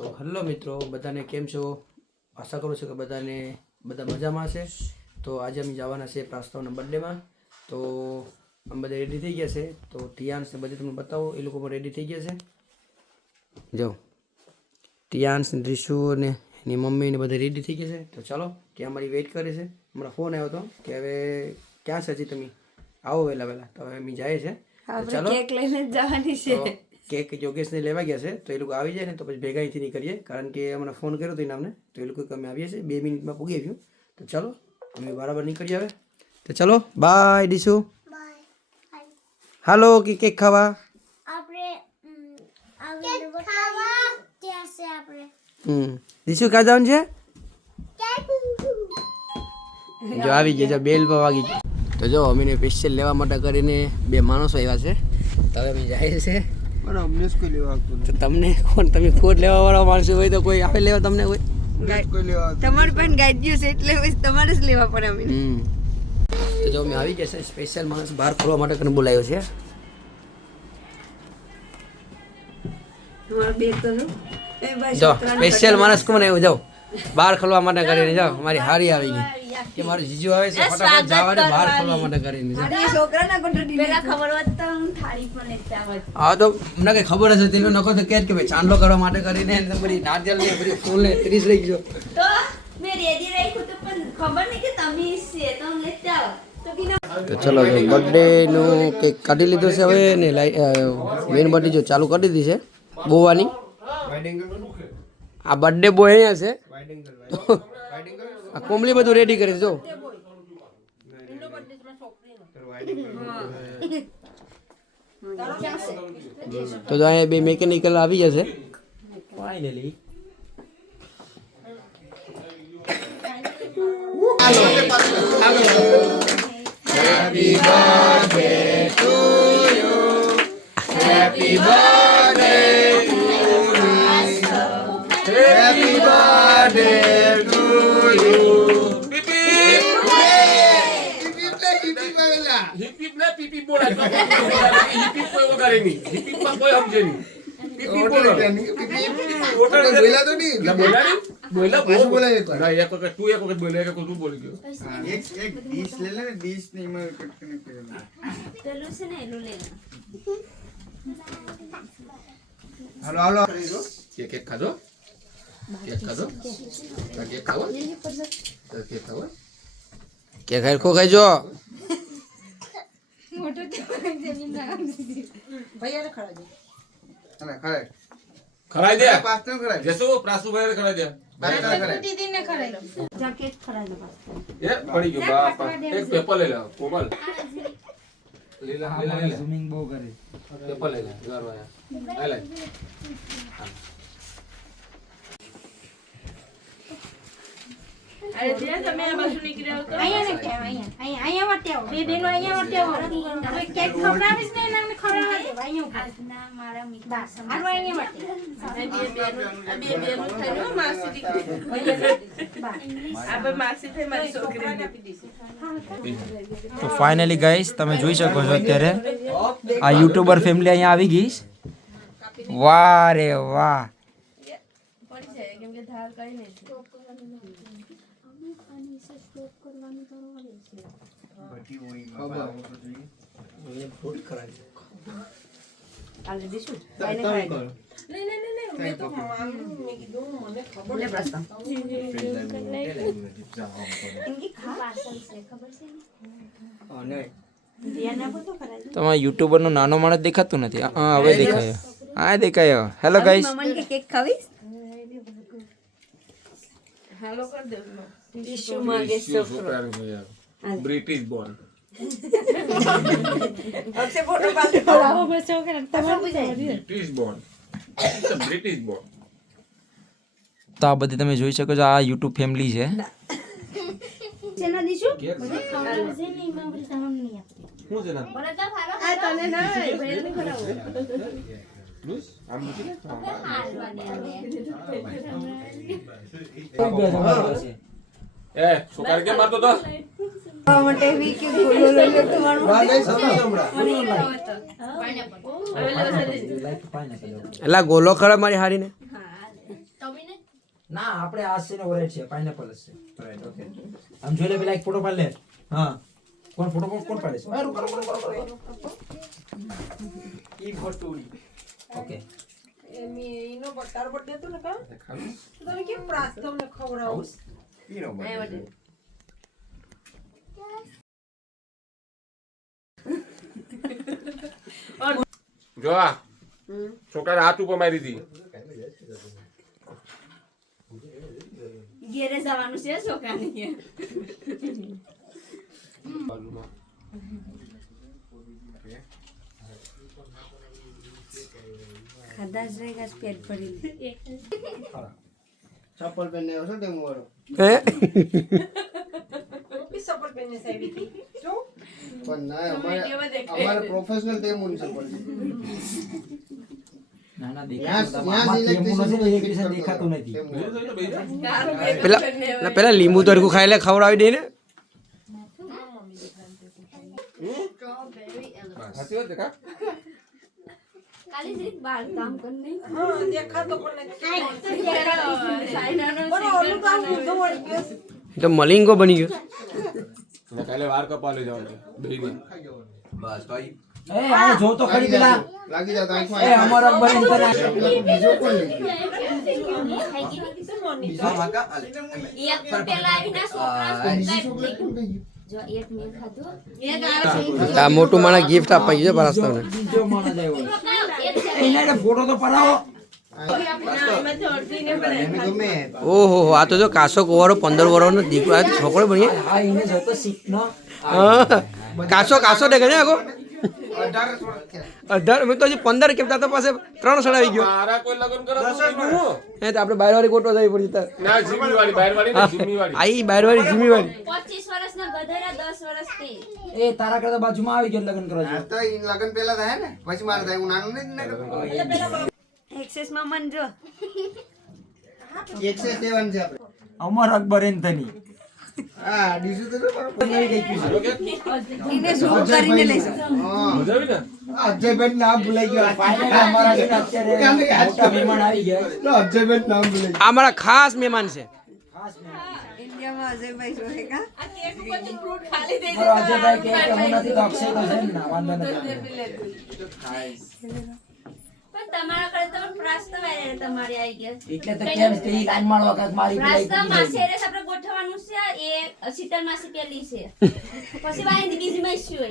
તો હેલો મિત્રો, બધાને કેમ છો? આશા કરું છું કે બધા મજામાં હશે. તો આજે અમે જવાના છે પ્રાસ્તાવના બર્થડેમાં. તો અમે બધા રેડી થઈ ગયા છે. તો ટિયાન્સ ને બધે તમને બતાવો, એ લોકો પણ રેડી થઈ ગયા છે. જો ટિયાન્સ ને ત્રિશુ ને એની મમ્મી ને બધા રેડી થઈ ગયા છે. તો ચાલો, ત્યાં અમારી વેઇટ કરે છે. હમણાં ફોન આવ્યો હતો કે હવે ક્યાં છે હજી તમે આવો વહેલા. તો હવે અમે જાય છે. ચાલો કેક લઈને જવાની છે. કેક યોગેશને લેવા ગયા છે. તો એ લોકો આવી જાય ને તો પછી ભેગા અહીંથી નીકળીએ, કારણ કે હમણાં ફોન કર્યો હતો એમને. તો એ લોકો અમે આવીએ છીએ 2 મિનિટમાં પૂગી આવ્યું. તો ચાલો અમે બરાબર નીકળીએ હવે. તો ચાલો બાય ડીશુ. હાલો કે કેક ખાવા ડીશુ ક્યાં જવાનું છે? જો આવી ગયા, જો બેલ પર વાગી ગઈ. તો જો અમીને સ્પેશિયલ લેવા માટે કરીને 2 માણસો આવ્યા છે. તો હવે અમે જાય છે. તો તમને કોણ, તમે ખોટ લેવા વાળા માણસો હોય તો કોઈ આવે લેવા તમને? કોઈ તમારે પણ ગાઈડ છે એટલે તમારે જ લેવા પડે અમે. તો જો અમે આવી ગયા છે. સ્પેશિયલ માણસ બહાર ખોલવા માટે કરીને બોલાવ્યો છે. જો સ્પેશિયલ માણસ કોણ આવ્યો? જાઓ બહાર ખોલવા માટે કરીને. જાઓ મારી હારી આવી ગઈ કે મારું જીજુ આવે છે, ફટાફટ જવાને બહાર ખોલવા માટે કરીને. હા તો મને કઈ ખબર હશે તેનો નકો તો કે ભાઈ ચાંદલો કરવા માટે કરીને બધી નારિયેલ ને બધી ફૂલ ને 30 લઈ ગયો. તો મે રેડી રાખ્યું તો પણ ખબર નહીં કે તમે છે તો લેતા આવો. તો ચલો બર્થડે નું કેક કાઢી લીધો છે હવે ને મેન બર્થડે જો ચાલુ કરી દીધી છે ગોવાની. આ બર્થડે બોય અહીંયા છે. આ કોમલી બધું રેડી કરે છે. જો તો અહીંયા 2 મેકેનિકલ આવી જશે finally. Happy birthday to you. Happy birthday to you. Happy birthday to you. Hip na pipi bola. Hip कोई वो करे नहीं. Hip में कोई समझे नहीं. Pipi बोला. बोला तो नहीं. बोला नहीं. बोला बोला एक बार. ना एक वक्त तू एक वक्त बोले एक तू बोल गयो. एक 20 ले ले 20 नहीं मैं कट करने पे. चलो से नहीं लो लेना. हेलो केक खा दो. केक खाओ. केक खाओ. કેક હરખો ખાઈજો. મોટો જમીન ના ભૈયા ને ખડા દે. खराय खराय दे पास तो खराय जैसे वो प्रासु भाई खराय दे दीदी ने खराय जा केक खराय दे पास ये पड़ी गयो बाप एक पेपर ले लो कोमल ले ला ज़ूमिंग बो करे पेपर ले ले घर वाला ले अरे दिया તમે આ બાજુ નીકળી આવો તો અહીંયા ને કે અહીંયા વટે આવો બે બેનો અહીંયા વટે આવો હવે કેક ખવડાવીશ ને એમને ખવડાવવા દે અહીંયા ના મારા મિત્ર હાલો અહીંયા વટે બે બેનો થયો માસી દીકરી આપણે માસી થઈ મારી છોકરી આપી દીધી. તો ફાઇનલી ગાઈસ તમે જોઈ શકો છો અત્યારે આ યુટ્યુબર ફેમિલી અહીંયા આવી ગઈ. વાહ રે વાહ. પડી જાય કેમ કે ધાર કઈ નહીં કાલે દીશું કાઈને ખાઈ નહીં મેં તો મેં કીધું મને ખબર લે પ્રશ્ન ઇનકી ખા પાર્સલ છે ખબર છે ને દિયા ના બોતો કરાય તમારા યુટ્યુબર નો નાનો માણસ દેખાતું નથી. હા હવે દેખાયો. હા દેખાયો. Hello guys. મમન કે કેક ખાવીશ? હેલો કર દે ટીશ્યુ માંગે છોકરો ब्रिटिश बॉर्न અક્ષય ફોટો પાડો બોલાવો બસ છોકરા તમારે પૂછાય ब्रिटिश बॉर्न ब्रिटिश बॉर्न તો આ બધી તમે જોઈ શકો છો આ યુટ્યુબ ફેમિલી છે. ચેના દીશું મને ખવડાવે છે નહીં મારી સામાન નહીં આપતી હું છે ના મને તો ખાવા આ તને ના ભેરને ખવડાવો પ્લીઝ આમ નથી એ છોકરા કે મારતો તો માટે વી કે બોલો લે તમારું વાહ ગાઈસ પાઇનેપલ એલા ગોલો ખરા મારી હારીને. ના આપણે આ છે ને ઓરેન્જ છે પાઇનેપલ જ છે રાઈટ ઓકે આમ જોઈ લે પેલા એક ફોટો પાડ લે હા કોણ ફોટો કોણ પાડે છે રૂકો ઈ ફોટો ઓકે એનો તારો બર્થડે હતો ને કા તમે કેમ પ્રાસ્તવ ને ખવડાવો જો આ છોકરાને હાથ ઉપર મારી હતી ઘેરે જવાનું છે છોકરાને ખાધા જ રહી ગયા પેટ ભરી ચપ્પલ પહેરને આવ્યો છો તે મોરો હે સપોર્ટ પેને સાહેબ જો પણ ના અમારે પ્રોફેશનલ ટેમુન ચપ્પલ ના ના દેખાતું નથી પેલા લીંબુ તરકું ખાઈ લે ખવડાવી દે ને સાચી વાત છે કા કાલી જરીક બાર કામ કરને હા દેખાતો પણ સાઈનાનો પણ ઓલું કામ ઊંધો વળી ગયો તો મલિંગો બની ગયો અને કાલે વાર કપા લઈ જવાનું બે દિન એ આ જો તો ખરી પેલા લાગી જાવ તો આંખમાં એ અમારો અકબર એમ કરે બીજો કોણ લે એક તો પેલા આવીને છોકરા જો એક મેં ખાધું એક આવે આ મોટું માણસ ગિફ્ટ આપવા ગયો પરાસ્તવને બીજો માણસ આવ્યો એક એને ફોટો તો પડાવો એને ગમે ઓહો આ તો જો કાસો કુંવારો 15 વર્ષનો દીકરો આ છોકરો બની હા એને જતો શીખનો કાસો દેખે ને આખો 18 વર્ષ થયા 18 મેં તો હજી 15 કેમ તાતો પાસે 3 સળ આવી ગયો મારા કોઈ લગન કરે તો હું હે તો આપણે બારવાળી ગોટવા જવી પડી તાર ના જીમી વાળી બહાર વાળી ને જીમી વાળી આઈ બારવાળી જીમીવાળી 25 વર્ષના ગધેડા 10 વર્ષથી એ તારા કરતા બાજુમાં આવી ગયો લગ્ન કરવા આ તો ઈ લગન પહેલા થાય ને પછી મારે થાય હું નાનું નહીં ને એક્સેસ માં મન જો એક્સેસ લેવાનું છે આપણે અમર અકબર એન્થની હા ડીસુ તો બરાબર એને શું કરીને લઈશું હા મજા આવી ને અજયભાઈ નામ ભૂલાઈ ગયો ફાઇનલ અમારા ઘરે અત્યારે મોટા મહેમાન આવી ગયા અજયભાઈ નામ ભૂલાઈ આ મારા ખાસ મહેમાન છે ખાસ મહેમાન ઇન્ડિયામાં અજયભાઈ જોહે કા મારો અજયભાઈ કહે કે હું નથી તો અક્ષય તો છે ને ના વાંધો નથી પણ તમારા કરે તો પ્રસ્તાવ આરે તમારે આવી ગયા એટલે તો કેમ તે લાઈન માં વખત મારી પેલા પ્રસ્તાવ માસે રે આપણે ગોઠવવાનું છે એ શીતલ માસી પેલી છે પછી વાયની બીજી માં શું એ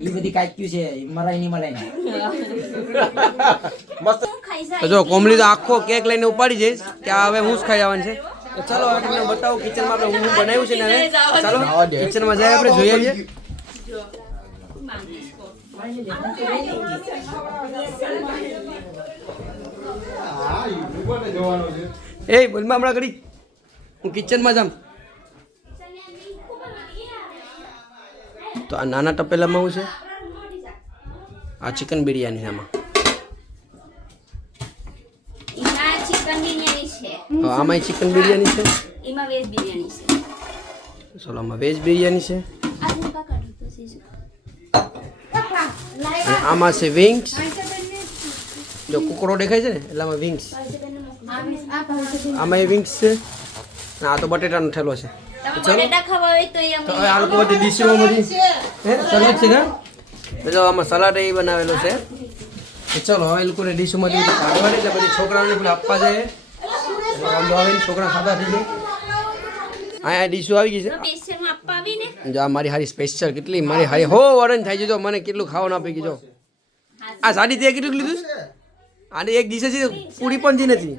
ઈ બધી કાચ્યું છે મરાઈ ની મળે મસ્ત શું ખાઈ જાય તો જો કોમલી તો આખો કેક લઈને ઉપાડી જઈશ કે આ હવે હું જ ખાઈ આવવાનું છે તો ચાલો હવે તમને બતાવું કિચનમાં આપણે હું બનાવ્યું છે ને હવે ચાલો કિચનમાં જાય આપણે જોઈ આવીએ એ બોલમાં હમણાં કરી હું કિચનમાં જામ તો આ નાના ટપેલામાં હું છે આ ચિકન બિરયાની છે આમાં ઈના ચિકન બિરયાની છે હવે આમાં ચિકન બિરયાની છે ઈમાં વેજ બિરયાની છે ચાલો આમાં વેજ બિરયાની છે આ હું કા કાઢું તો છે અને આમાં છે વિંગ્સ જો કુકડો દેખાય છે ને એટલે આમાં વિંગ્સ આમાં એ વિંગ્સ છે અને આ તો બટેટાનો ઠેલો છે તમે બટેટા ખાવા હોય તો તો હવે આ લોકો બધી ડીશોમાં બધી હે સલાડ છે ને તો જો આમાં સલાડ એ બનાવેલો છે તો ચલો હવે એ લોકોને ડીશોમાં દીધું કાઢવાની એટલે બધી છોકરાઓને પેલા આપવા જાય વાંધો આવે ને છોકરા ખાતા થઈ જાય અહીંયા ડીશો આવી ગઈ છે સ્પેશિયલ માં આપવા આવી ને જો આ મારી હારી સ્પેશિયલ કેટલી મારી હારી હો વરણ થાય છે જો મને કેટલું ખાવાનું આપી ગયું જો આ સાડી તે કેટલું લીધું છે આને એક ડીશ છે પૂરી પણ જે નથી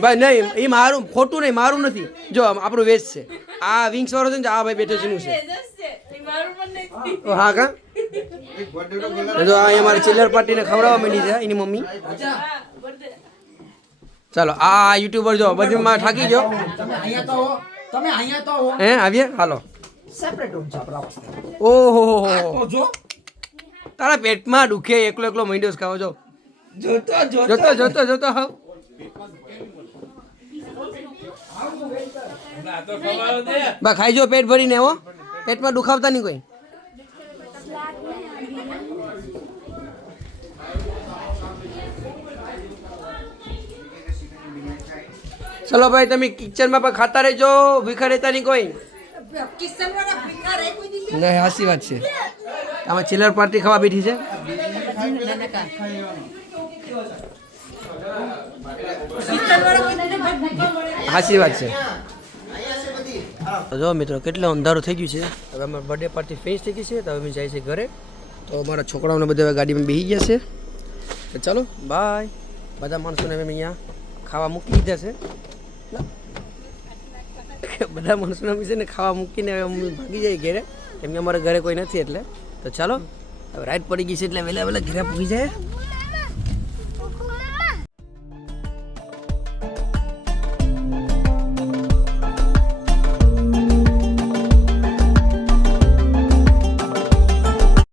ભાઈ નહીં એ મારું ખોટું નહીં મારું નથી જો આપણું વેજ છે આ વિંગ્સ વાળો છે ને આ ભાઈ બેઠો છે એનું છે હા કા જો આ અમારી ચિલ્લર પાર્ટીને ખવડાવવા માંડી છે એની મમ્મી ચાલો આ યુટ્યુબર જો બધીમાં થાકી ગયો તમે અહીંયા તો આવો હે આવીએ હાલો સેપરેટ રૂમ છે આપણા વાસ્તે ઓહો તો જો તારા પેટમાં દુખે એકલો મહિન્ડોસ ખાવો જો જોતો હા બા ખાઈ જો પેટ ભરીને હો પેટમાં દુખાવતા નહીં કોઈ ચલો ભાઈ તમે કિચનમાં પણ ખાતા રહેજો ભીખા રહેતા નહીં કોઈ કિચનવાળા ભીખા રહે કોઈ દી નહીં હાસી વાત છે આમાં ચિલર પાર્ટી ખાવા બેઠી છે હાસી વાત છે તો જો મિત્રો કેટલું અંધારું થઈ ગયું છે હવે અમારી બર્થડે પાર્ટી ફિનિશ થઈ ગઈ છે તો હવે અમે જાય છે ઘરે તો અમારા છોકરાઓને બધા ગાડીમાં બેસી ગયા છે તો ચાલો બાય બધા માણસોને અમે અહીંયા ખાવા મૂકી દીધા છે બધા માણસોને અમે છે ને ખાવા મૂકીને હવે અમે ભાગી જાય ઘરે કેમ કે અમારા ઘરે કોઈ નથી એટલે તો ચાલો હવે રાઈટ પડી ગઈ છે એટલે વહેલા ઘરે પૂગી જાય